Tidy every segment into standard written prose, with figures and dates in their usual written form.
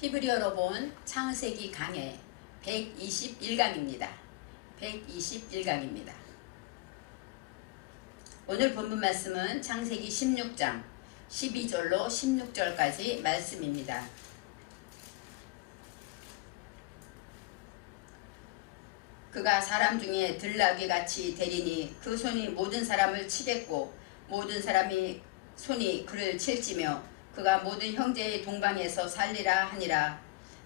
히브리어로 본 창세기 강해 121강입니다. 121강입니다. 오늘 본문 말씀은 창세기 16장 12절로 16절까지 말씀입니다. 그가 사람 중에 들나귀 같이 되리니 그 손이 모든 사람을 치겠고 모든 사람이 손이 그를 칠지며 그가 모든 형제의 동방에서 살리라 하니라.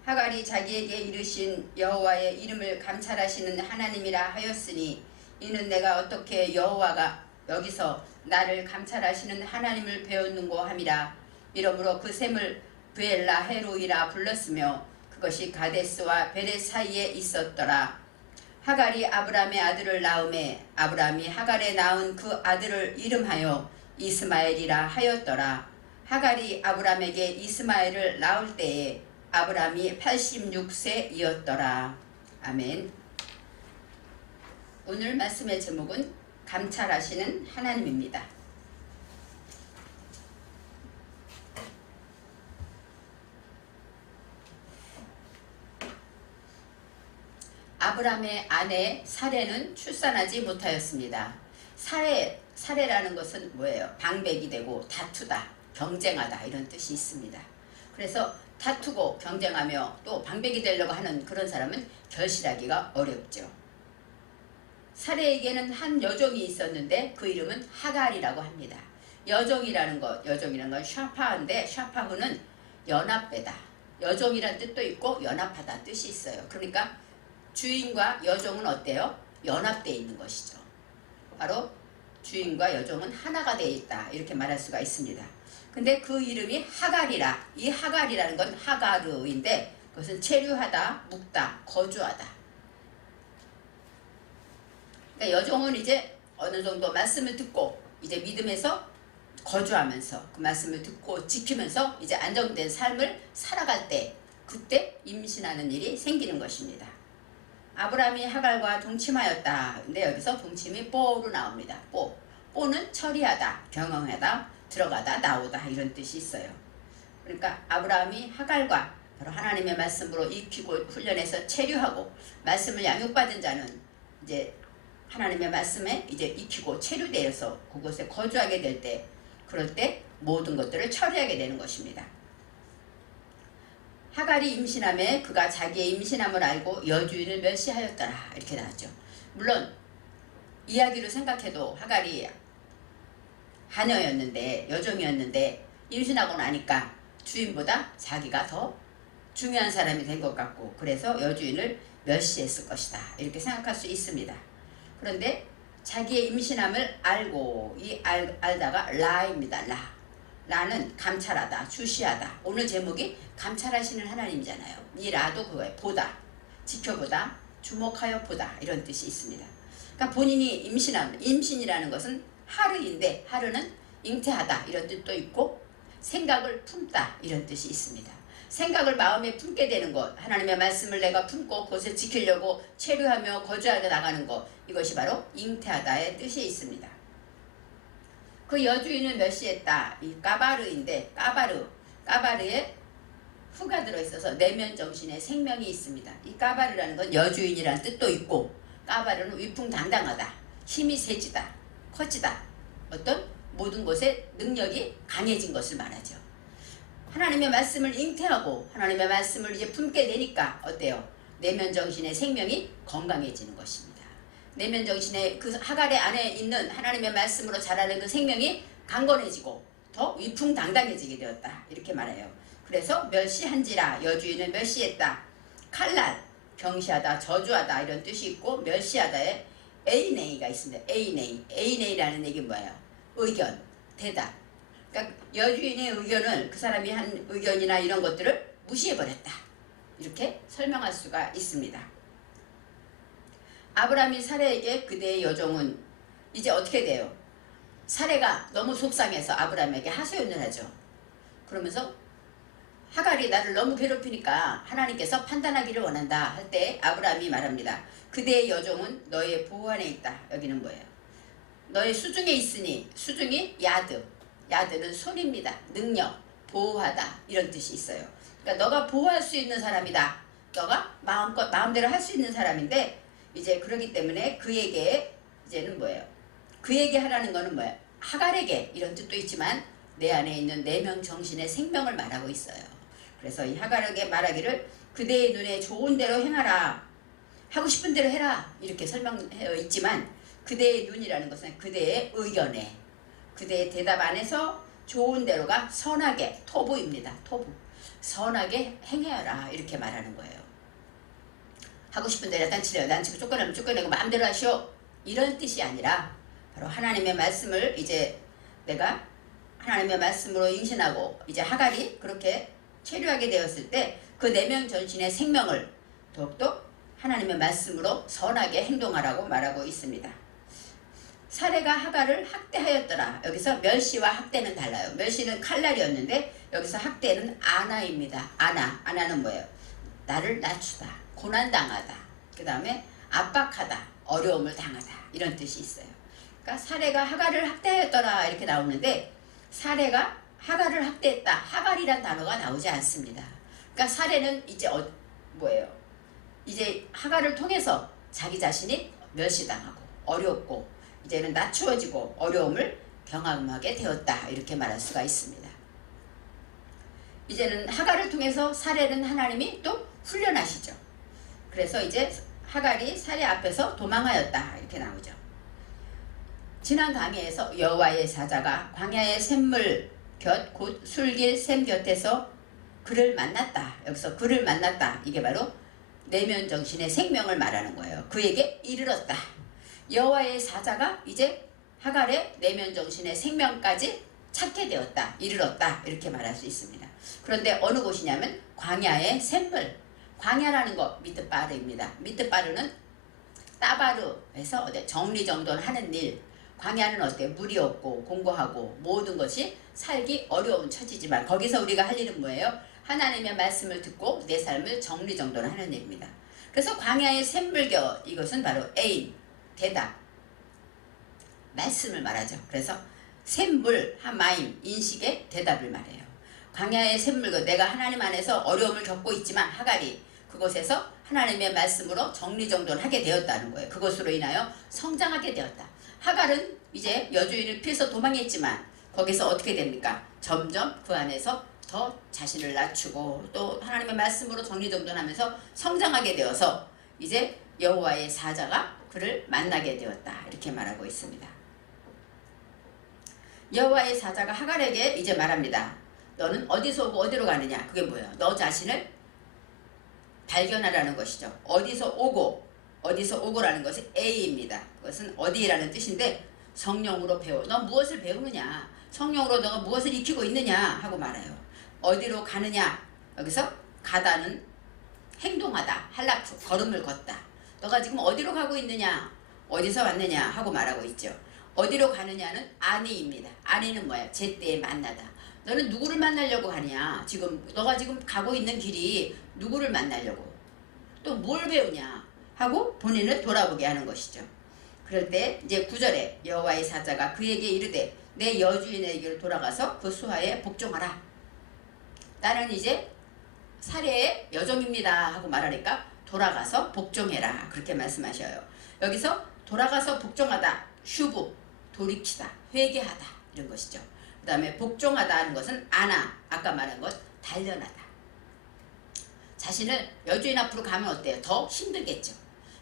하갈이 자기에게 이르신 여호와의 이름을 감찰하시는 하나님이라 하였으니 이는 내가 어떻게 여호와가 여기서 나를 감찰하시는 하나님을 배웠는고 함이라. 이러므로 그 샘을 브엘라헤로이라 불렀으며 그것이 가데스와 베렛 사이에 있었더라. 하갈이 아브람의 아들을 낳음에 아브람이 하갈에 낳은 그 아들을 이름하여 이스마엘이라 하였더라. 하갈이 아브람에게 이스마엘을 낳을 때에 아브람이 86세이었더라. 아멘. 오늘 말씀의 제목은 감찰하시는 하나님입니다. 아브람의 아내 사레는 출산하지 못하였습니다. 사레라는 것은 뭐예요? 방백이 되고 다투다, 경쟁하다 이런 뜻이 있습니다. 그래서 다투고 경쟁하며 또 방백이 되려고 하는 그런 사람은 결실하기가 어렵죠. 사레에게는 한 여종이 있었는데 그 이름은 하갈이라고 합니다. 여종이라는 건 샤파인데 샤파흐는 연합되다. 여종이란 뜻도 있고 연합하다 뜻이 있어요. 그러니까 주인과 여종은 어때요? 연합되어 있는 것이죠. 바로 주인과 여종은 하나가 되어 있다 이렇게 말할 수가 있습니다. 근데 그 이름이 하갈이라. 이 하갈이라는 건 하가르인데 그것은 체류하다, 묵다, 거주하다. 그러니까 여종은 이제 어느 정도 말씀을 듣고 이제 믿음에서 거주하면서 그 말씀을 듣고 지키면서 이제 안정된 삶을 살아갈 때 그때 임신하는 일이 생기는 것입니다. 아브람이 하갈과 동침하였다. 근데 여기서 동침이 뽀로 나옵니다. 뽀는 처리하다, 경영하다, 들어가다, 나오다 이런 뜻이 있어요. 그러니까 아브라함이 하갈과 바로 하나님의 말씀으로 익히고 훈련해서 체류하고 말씀을 양육받은 자는 이제 하나님의 말씀에 이제 익히고 체류되어서 그곳에 거주하게 될 때 그럴 때 모든 것들을 처리하게 되는 것입니다. 하갈이 임신함에 그가 자기의 임신함을 알고 여주인을 멸시하였더라 이렇게 나왔죠. 물론 이야기로 생각해도 하갈이 하녀였는데 여종이었는데 임신하고 나니까 주인보다 자기가 더 중요한 사람이 된 것 같고 그래서 여주인을 멸시했을 것이다 이렇게 생각할 수 있습니다. 그런데 자기의 임신함을 알고 알다가 라입니다. 라는 감찰하다, 주시하다. 오늘 제목이 감찰하시는 하나님이잖아요. 이 라도 그거예요. 보다, 지켜보다, 주목하여 보다 이런 뜻이 있습니다. 그러니까 본인이 임신이라는 것은 하르인데 하르는 잉태하다 이런 뜻도 있고 생각을 품다 이런 뜻이 있습니다. 생각을 마음에 품게 되는 것, 하나님의 말씀을 내가 품고 그것을 지키려고 체류하며 거주하게 나가는 것, 이것이 바로 잉태하다의 뜻이 있습니다. 그 여주인을 멸시했다. 이 까바르인데 까바르에 후가 들어있어서 내면 정신에 생명이 있습니다. 이 까바르라는 건 여주인이라는 뜻도 있고 까바르는 위풍당당하다, 힘이 세지다, 커지다, 어떤 모든 것에 능력이 강해진 것을 말하죠. 하나님의 말씀을 잉태하고 하나님의 말씀을 이제 품게 되니까 어때요? 내면 정신의 생명이 건강해지는 것입니다. 내면 정신의 그 하갈의 안에 있는 하나님의 말씀으로 자라는 그 생명이 강건해지고 더 위풍당당해지게 되었다 이렇게 말해요. 그래서 멸시한지라 여주인을 멸시했다. 칼날 경시하다, 저주하다 이런 뜻이 있고 멸시하다에 에이네이가 있습니다. 에이네이라는 얘기는 뭐예요? 의견, 대답. 그러니까 여주인의 의견을 그 사람이 한 의견이나 이런 것들을 무시해버렸다. 이렇게 설명할 수가 있습니다. 아브람이 사레에게 그대의 여종은 이제 어떻게 돼요? 사레가 너무 속상해서 아브람에게 하소연을 하죠. 그러면서 하갈이 나를 너무 괴롭히니까 하나님께서 판단하기를 원한다 할 때 아브람이 말합니다. 그대의 여종은 너의 보호 안에 있다. 여기는 뭐예요? 너의 수중에 있으니, 수중이 야드는 손입니다. 능력, 보호하다 이런 뜻이 있어요. 그러니까 너가 보호할 수 있는 사람이다. 너가 마음대로 할 수 있는 사람인데 이제 그러기 때문에 그에게 이제는 뭐예요? 그에게 하라는 거는 뭐예요? 하갈에게 이런 뜻도 있지만 내 안에 있는 내면 정신의 생명을 말하고 있어요. 그래서 이 하갈에게 말하기를 그대의 눈에 좋은 대로 행하라. 하고 싶은 대로 해라. 이렇게 설명되어 있지만 그대의 눈이라는 것은 그대의 의견에 그대의 대답 안에서 좋은 대로가 선하게 토부입니다. 토부. 선하게 행해라. 이렇게 말하는 거예요. 하고 싶은 대로 단치래요. 단치고 쫓겨내면 쫓겨내고 마음대로 하시오. 이런 뜻이 아니라 바로 하나님의 말씀을 이제 내가 하나님의 말씀으로 임신하고 이제 하갈이 그렇게 체류하게 되었을 때 그 내면 전신의 생명을 더욱더 하나님의 말씀으로 선하게 행동하라고 말하고 있습니다. 사례가 하갈을 학대하였더라. 여기서 멸시와 학대는 달라요. 멸시는 칼날이었는데 여기서 학대는 아나입니다. 아나는 뭐예요? 나를 낮추다, 고난당하다, 그 다음에 압박하다, 어려움을 당하다 이런 뜻이 있어요. 그러니까 사례가 하갈을 학대하였더라 이렇게 나오는데 사례가 하갈을 학대했다. 하갈이란 단어가 나오지 않습니다. 그러니까 사례는 이제 뭐예요? 이제 하갈을 통해서 자기 자신이 멸시당하고 어렵고 이제는 낮추어지고 어려움을 경험하게 되었다 이렇게 말할 수가 있습니다. 이제는 하갈을 통해서 사례는 하나님이 또 훈련하시죠. 그래서 이제 하갈이 사례 앞에서 도망하였다 이렇게 나오죠. 지난 강의에서 여호와의 사자가 광야의 샘물 곁 곧 술길 샘 곁에서 그를 만났다. 여기서 그를 만났다. 이게 바로 내면 정신의 생명을 말하는 거예요. 그에게 이르렀다. 여호와의 사자가 이제 하갈의 내면 정신의 생명까지 찾게 되었다. 이르렀다. 이렇게 말할 수 있습니다. 그런데 어느 곳이냐면 광야의 샘물. 광야라는 거 미트바르입니다. 미트바르는 따바르에서 정리정돈하는 일. 광야는 어때? 물이 없고 공고하고 모든 것이 살기 어려운 처지지만 거기서 우리가 할 일은 뭐예요? 하나님의 말씀을 듣고 내 삶을 정리정돈하는 일입니다. 그래서 광야의 샘물겨 이것은 바로 에임, 대답, 말씀을 말하죠. 그래서 샘물, 하마임, 인식의 대답을 말해요. 광야의 샘물겨 내가 하나님 안에서 어려움을 겪고 있지만 하갈이 그곳에서 하나님의 말씀으로 정리정돈하게 되었다는 거예요. 그것으로 인하여 성장하게 되었다. 하갈은 이제 여주인을 피해서 도망했지만 거기서 어떻게 됩니까? 점점 그 안에서 더 자신을 낮추고 또 하나님의 말씀으로 정리정돈하면서 성장하게 되어서 이제 여호와의 사자가 그를 만나게 되었다. 이렇게 말하고 있습니다. 여호와의 사자가 하갈에게 이제 말합니다. 너는 어디서 오고 어디로 가느냐? 그게 뭐예요? 너 자신을 발견하라는 것이죠. 어디서 오고라는 것이 A입니다. 그것은 어디라는 뜻인데 성령으로 배워. 너 무엇을 배우느냐? 성령으로 너가 무엇을 익히고 있느냐? 하고 말해요. 어디로 가느냐? 여기서 가다는 행동하다, 할라프, 걸음을 걷다. 너가 지금 어디로 가고 있느냐? 어디서 왔느냐? 하고 말하고 있죠. 어디로 가느냐는 아니입니다. 아니는 뭐야? 제때에 만나다. 너는 누구를 만나려고 가냐? 너가 지금 가고 있는 길이 누구를 만나려고? 또 뭘 배우냐? 하고 본인을 돌아보게 하는 것이죠. 그럴 때 이제 9절에 여호와의 사자가 그에게 이르되 내 여주인에게로 돌아가서 그 수하에 복종하라. 나는 이제 사례의 여종입니다 하고 말하니까 돌아가서 복종해라 그렇게 말씀하셔요. 여기서 돌아가서 복종하다, 슈브, 돌이키다, 회개하다 이런 것이죠. 그 다음에 복종하다 하는 것은 아까 말한 것 단련하다. 자신을 여주인 앞으로 가면 어때요? 더 힘들겠죠.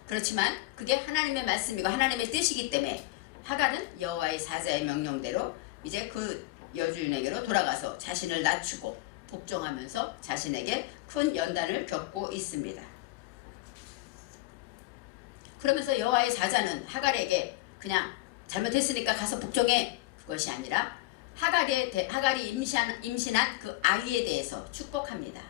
그렇지만 그게 하나님의 말씀이고 하나님의 뜻이기 때문에 하갈은 여호와의 사자의 명령대로 이제 그 여주인에게로 돌아가서 자신을 낮추고 복종하면서 자신에게 큰 연단을 겪고 있습니다. 그러면서 여호와의 사자는 하갈에게 그냥 잘못했으니까 가서 복종해 그것이 아니라 하갈이 임신한 그 아이에 대해서 축복합니다.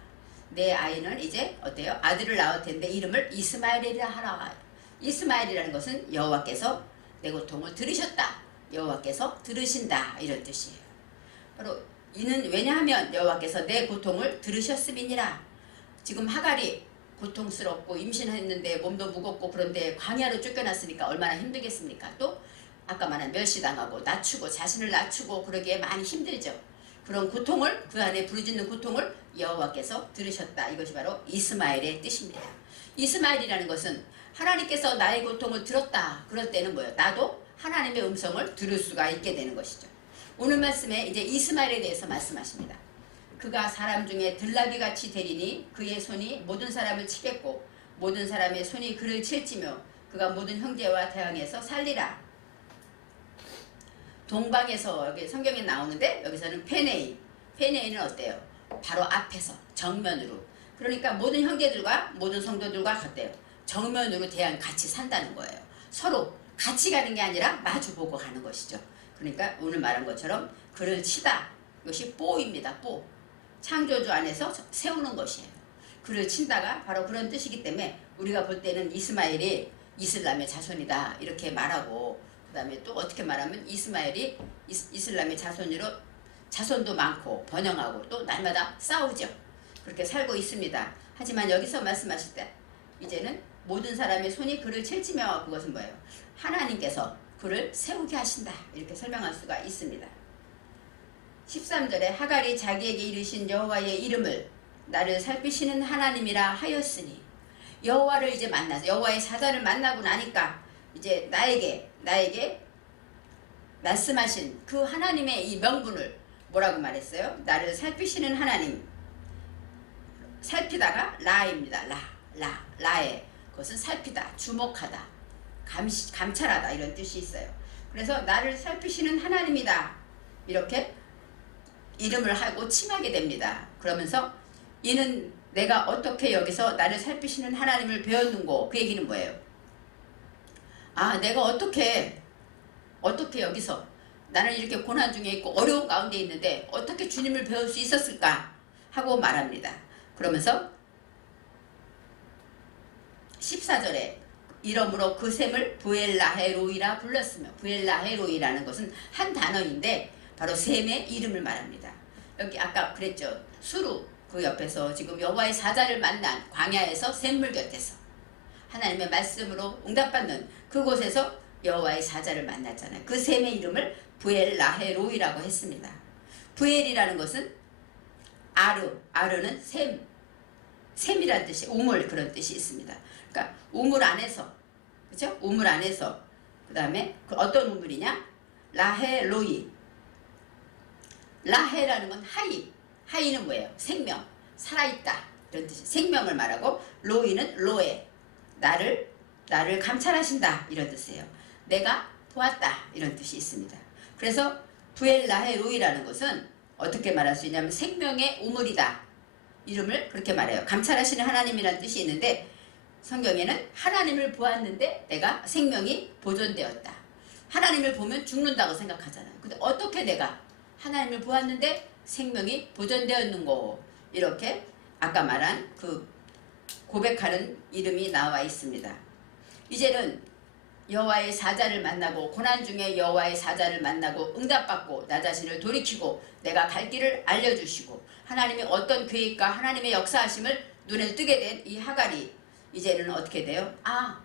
내 아이는 이제 어때요? 아들을 낳을 텐데 이름을 이스마엘이라 하라. 이스마엘이라는 것은 여호와께서 내 고통을 들으셨다. 여호와께서 들으신다. 이런 뜻이에요. 바로 이는 왜냐하면 여호와께서 내 고통을 들으셨음이니라. 지금 하갈이 고통스럽고 임신했는데 몸도 무겁고 그런데 광야로 쫓겨났으니까 얼마나 힘들겠습니까? 또 아까 말한 멸시당하고 낮추고 자신을 낮추고 그러기에 많이 힘들죠. 그런 고통을 그 안에 부르짖는 고통을 여호와께서 들으셨다. 이것이 바로 이스마엘의 뜻입니다. 이스마엘이라는 것은 하나님께서 나의 고통을 들었다. 그럴 때는 뭐예요? 나도 하나님의 음성을 들을 수가 있게 되는 것이죠. 오늘 말씀에 이제 이스마엘에 대해서 말씀하십니다. 그가 사람 중에 들나귀같이 되리니 그의 손이 모든 사람을 치겠고 모든 사람의 손이 그를 칠지며 그가 모든 형제와 대항해서 살리라. 동방에서 여기 성경에 나오는데 여기서는 페네이는 어때요? 바로 앞에서 정면으로. 그러니까 모든 형제들과 모든 성도들과 어때요? 정면으로 같이 산다는 거예요. 서로 같이 가는 게 아니라 마주보고 가는 것이죠. 그러니까 오늘 말한 것처럼 그를 치다. 이것이 뽀입니다. 뽀. 창조주 안에서 세우는 것이에요. 그를 친다가 바로 그런 뜻이기 때문에 우리가 볼 때는 이스마엘이 이슬람의 자손이다 이렇게 말하고, 그 다음에 또 어떻게 말하면 이스마엘이 이슬람의 자손도 많고 번영하고 또 날마다 싸우죠. 그렇게 살고 있습니다. 하지만 여기서 말씀하실 때 이제는 모든 사람의 손이 그를 칠지며, 그것은 뭐예요? 하나님께서 그를 세우게 하신다 이렇게 설명할 수가 있습니다. 13절에 하갈이 자기에게 이르신 여호와의 이름을 나를 살피시는 하나님이라 하였으니, 여호와를 이제 만나서 여호와의 사자를 만나고 나니까 이제 나에게 말씀하신 그 하나님의 이 명분을 뭐라고 말했어요? 나를 살피시는 하나님. 살피다가 라입니다. 라에 그것은 살피다, 주목하다, 감찰하다 이런 뜻이 있어요. 그래서 나를 살피시는 하나님이다 이렇게 이름을 하고 칭하게 됩니다. 그러면서 이는 내가 어떻게 여기서 나를 살피시는 하나님을 배웠는고, 그 얘기는 뭐예요? 아, 내가 어떻게 여기서 나는 이렇게 고난 중에 있고 어려운 가운데 있는데 어떻게 주님을 배울 수 있었을까 하고 말합니다. 그러면서 14절에 이러므로 그 샘을 부엘라헤로이라 불렀으며, 부엘라헤로이라는 것은 한 단어인데 바로 샘의 이름을 말합니다. 여기 아까 그랬죠. 수루 그 옆에서 지금 여호와의 사자를 만난 광야에서 샘물 곁에서 하나님의 말씀으로 응답받는 그곳에서 여호와의 사자를 만났잖아요. 그 샘의 이름을 부엘라헤로이라고 했습니다. 부엘이라는 것은 아르는 샘이라는 뜻이, 우물, 그런 뜻이 있습니다. 그러니까 우물 안에서, 그렇죠? 우물 안에서. 그 다음에 그 어떤 우물이냐? 라헤로이. 라헤라는 건 하이는 뭐예요? 생명, 살아있다 이런 뜻이, 생명을 말하고, 로이는 로에, 나를 감찰하신다 이런 뜻이에요. 내가 보았다 이런 뜻이 있습니다. 그래서 부엘라헤로이라는 것은 어떻게 말할 수 있냐면 생명의 우물이다 이름을 그렇게 말해요. 감찰하시는 하나님이라는 뜻이 있는데 성경에는 하나님을 보았는데 내가 생명이 보존되었다. 하나님을 보면 죽는다고 생각하잖아요. 근데 어떻게 내가 하나님을 보았는데 생명이 보존되었는고, 이렇게 아까 말한 그 고백하는 이름이 나와 있습니다. 이제는 여호와의 사자를 만나고, 고난 중에 여호와의 사자를 만나고 응답받고 나 자신을 돌이키고 내가 갈 길을 알려주시고 하나님의 어떤 계획과 하나님의 역사하심을 눈에 뜨게 된 이 하갈이 이제는 어떻게 돼요? 아,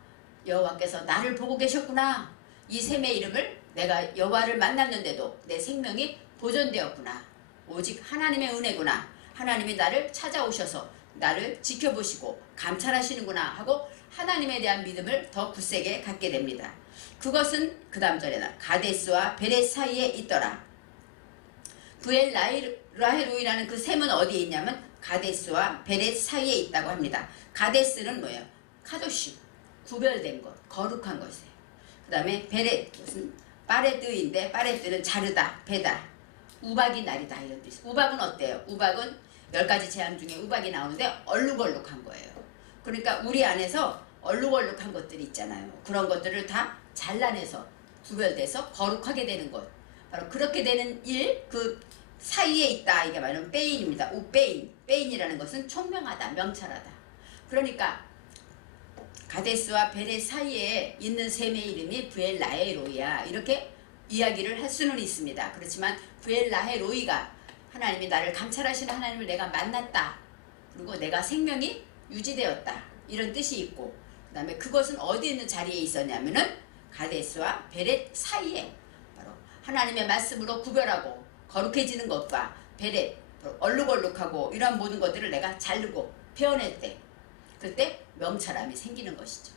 여호와께서 나를 보고 계셨구나. 이 샘의 이름을, 내가 여호와를 만났는데도 내 생명이 보존되었구나. 오직 하나님의 은혜구나. 하나님이 나를 찾아오셔서 나를 지켜보시고 감찰하시는구나 하고 하나님에 대한 믿음을 더 굳세게 갖게 됩니다. 그것은 그 다음 절에 가데스와 베렛 사이에 있더라. 부엘라헤로이라는 그 샘은 어디에 있냐면 가데스와 베렛 사이에 있다고 합니다. 가데스는 뭐예요? 카도슈, 구별된 것, 거룩한 것이에요. 그 다음에 베렛, 무슨 파레드인데, 파레드는 자르다, 베다, 우박이 날이다 이런 뜻. 우박은 어때요? 우박은 10가지 재앙 중에 우박이 나오는데 얼룩얼룩한 거예요. 그러니까 우리 안에서 얼룩얼룩한 것들이 있잖아요. 그런 것들을 다 잘라내서 구별돼서 거룩하게 되는 것, 바로 그렇게 되는 일, 그 사이에 있다. 이게 말하면 빼인입니다. 빼인이라는 것은 총명하다, 명찰하다. 그러니까 가데스와 베렛 사이에 있는 샘의 이름이 부엘라헤로이야 이렇게 이야기를 할 수는 있습니다. 그렇지만 부엘라헤로이가 하나님이 나를 감찰하시는 하나님을 내가 만났다, 그리고 내가 생명이 유지되었다 이런 뜻이 있고, 그 다음에 그것은 어디 있는 자리에 있었냐면은 가데스와 베렛 사이에 바로 하나님의 말씀으로 구별하고 거룩해지는 것과 베렛, 얼룩얼룩하고 이런 모든 것들을 내가 자르고 베어낼 때 그때 명철함이 생기는 것이죠.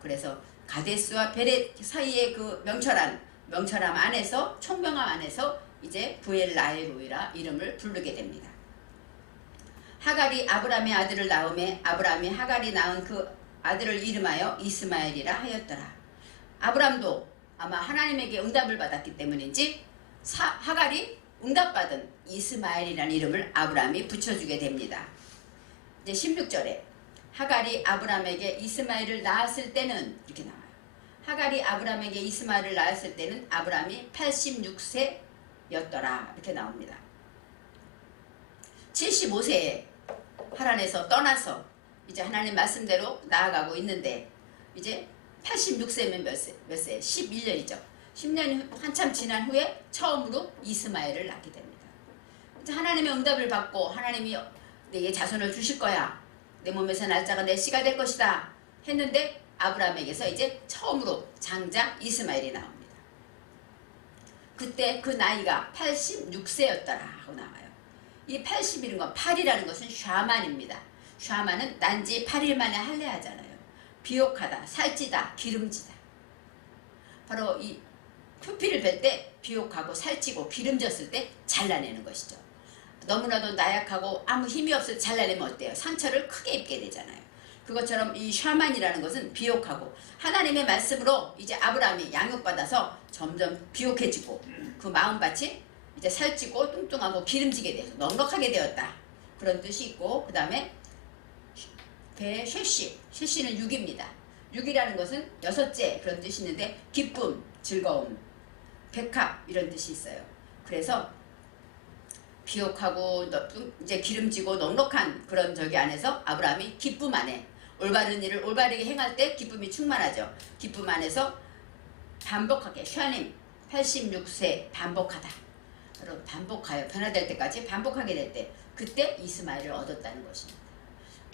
그래서 가데스와 베렛 사이의 그 명철함 안에서 총명함 안에서 이제 브엘라헬로이라 이름을 부르게 됩니다. 하갈이 아브람의 아들을 낳음에 아브람이 하갈이 낳은 그 아들을 이름하여 이스마엘이라 하였더라. 아브람도 아마 하나님에게 응답을 받았기 때문인지 하갈이 응답받은 이스마엘이라는 이름을 아브람이 붙여주게 됩니다. 이제 16절에 하갈이 아브람에게 이스마엘을 낳았을 때는 이렇게 나와요. 하갈이 아브람에게 이스마엘을 낳았을 때는 아브람이 86세였더라 이렇게 나옵니다. 75세에 하란에서 떠나서 이제 하나님 말씀대로 나아가고 있는데 이제 86세면 몇 세? 11년이죠. 10년이 한참 지난 후에 처음으로 이스마엘을 낳게 됩니다. 이제 하나님의 응답을 받고 하나님이 내게 자손을 주실 거야. 내 몸에서 날짜가 내 씨가 될 것이다. 했는데 아브라함에게서 이제 처음으로 장자 이스마엘이 나옵니다. 그때 그 나이가 86세였더라 하고 나와요. 이 80이라는 건 8이라는 것은 샤만입니다. 샤만은 난지 8일 만에 할례하잖아요. 비옥하다, 살찌다, 기름지다. 바로 이 표피를 뵐 때 비옥하고 살찌고 기름졌을 때 잘라내는 것이죠. 너무나도 나약하고 아무 힘이 없어서 잘라내면 어때요? 상처를 크게 입게 되잖아요. 그것처럼 이 샤만이라는 것은 비옥하고 하나님의 말씀으로 이제 아브라함이 양육받아서 점점 비옥해지고 그 마음밭이 이제 살찌고 뚱뚱하고 기름지게 돼서 넉넉하게 되었다. 그런 뜻이 있고 그 다음에 쉐시는 6입니다. 6이라는 것은 여섯째 그런 뜻이 있는데 기쁨, 즐거움, 백합 이런 뜻이 있어요. 그래서 비옥하고 이제 기름지고 넉넉한 그런 저기 안에서 아브라함이 기쁨 안에 올바른 일을 올바르게 행할 때 기쁨이 충만하죠. 기쁨 안에서 반복하게 샤님 86세 반복하다. 바로 반복하여 변화될 때까지 반복하게 될 때 그때 이스마엘을 얻었다는 것입니다.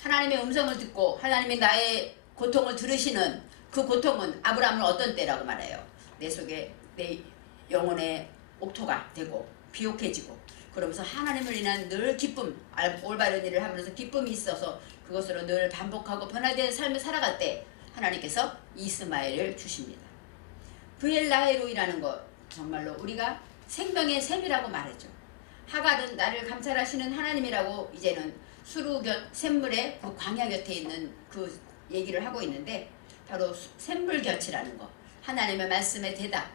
하나님의 음성을 듣고 하나님이 나의 고통을 들으시는 그 고통은 아브라함은 어떤 때라고 말해요. 내 속에 내 영혼의 옥토가 되고 비옥해지고 그러면서 하나님을 인한 늘 기쁨, 올바른 일을 하면서 기쁨이 있어서 그것으로 늘 반복하고 변화된 삶을 살아갈 때 하나님께서 이스마엘을 주십니다. 브엘라헬로이라는 것 정말로 우리가 생명의 샘이라고 말했죠. 하갈은 나를 감찰하시는 하나님이라고 이제는 수루곁 샘물의 그 광야 곁에 있는 그 얘기를 하고 있는데 바로 샘물곁이라는 거. 하나님의 말씀의 대답.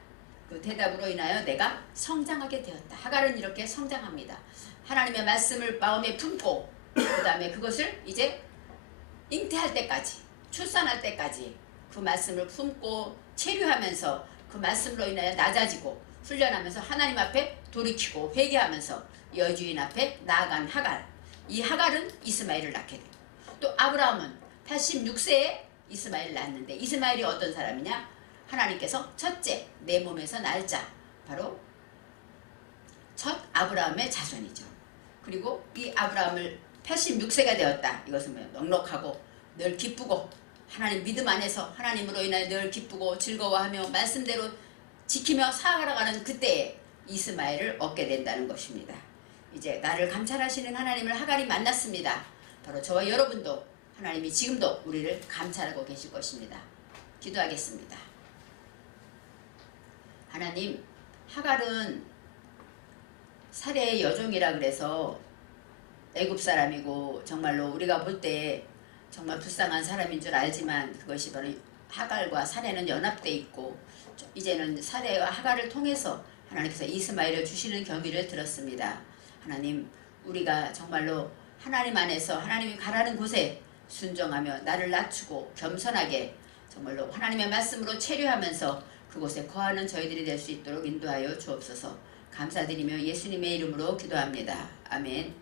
그 대답으로 인하여 내가 성장하게 되었다. 하갈은 이렇게 성장합니다. 하나님의 말씀을 마음에 품고 그 다음에 그것을 이제 잉태할 때까지 출산할 때까지 그 말씀을 품고 체류하면서 그 말씀으로 인하여 낮아지고 훈련하면서 하나님 앞에 돌이키고 회개하면서 여주인 앞에 나아간 하갈. 이 하갈은 이스마엘을 낳게 되고 또 아브라함은 86세에 이스마엘을 낳았는데 이스마엘이 어떤 사람이냐? 하나님께서 첫째 내 몸에서 날자 바로 첫 아브라함의 자손이죠. 그리고 이 아브라함을 86세가 되었다. 이것은 뭐예요? 넉넉하고 늘 기쁘고 하나님 믿음 안에서 하나님으로 인하여 늘 기쁘고 즐거워하며 말씀대로 지키며 살아가는 그때에 이스마엘을 얻게 된다는 것입니다. 이제 나를 감찰하시는 하나님을 하갈이 만났습니다. 바로 저와 여러분도 하나님이 지금도 우리를 감찰하고 계실 것입니다. 기도하겠습니다. 하나님, 하갈은 살해의 여종이라 그래서 애굽 사람이고 정말로 우리가 볼 때 정말 불쌍한 사람인 줄 알지만 그것이 바로 하갈과 살해는 연합돼 있고 이제는 살해와 하갈을 통해서 하나님께서 이스마엘을 주시는 경위를 들었습니다. 하나님, 우리가 정말로 하나님 안에서 하나님이 가라는 곳에 순종하며 나를 낮추고 겸손하게 정말로 하나님의 말씀으로 체류하면서 그곳에 거하는 저희들이 될 수 있도록 인도하여 주옵소서. 감사드리며 예수님의 이름으로 기도합니다. 아멘.